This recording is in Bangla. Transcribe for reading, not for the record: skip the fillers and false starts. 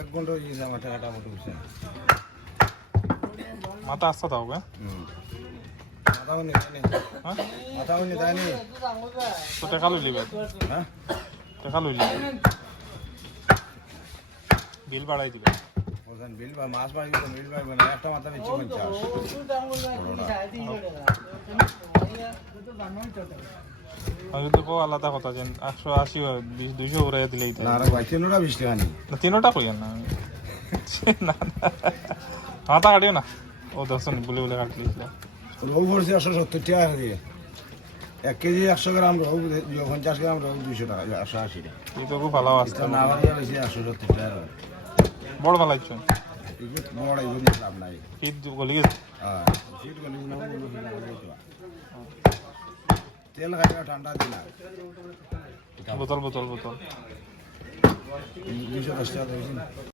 এক ঘন্টা হয়ে গেছে আমার টাকাটা মতো উঠছে মাথা আসতে থাকো মাথাও নি তাই নি মাথাও নি তাই নি তো টাকা লইলি হ্যাঁ টাকা লইলি বিল বাড়াই দিবে ওখানে বিল বা মাছ বাড়ি দিলে বিল বাড়বে না একটা মাথা বেশি 50 আমি তো আলাদা কথা যেন 180 200 করে দিলেই তো না আর ভাই 320 টাকা নি না 3টা কইয়া না না মাথা কাটিও না ও দর্শন বলে বলে কাটলি রৌ পড়ছে 170 টাকা দিয়ে 1 কেজি 100 গ্রাম রৌ 50 গ্রাম রৌ 200 টাকা 180 টাকা এই তো খুব ভালো আসছে না বাড়িয়ে বেশি 170 টাকা বড় ভালো আছে এই বড় এই লাভ নাই ঈদ গলি গেছে হ্যাঁ সিট গলি না তেল খাইয়া ঠান্ডা দিলা বোতল বোতল বোতল 210 টাকা দিয়েছি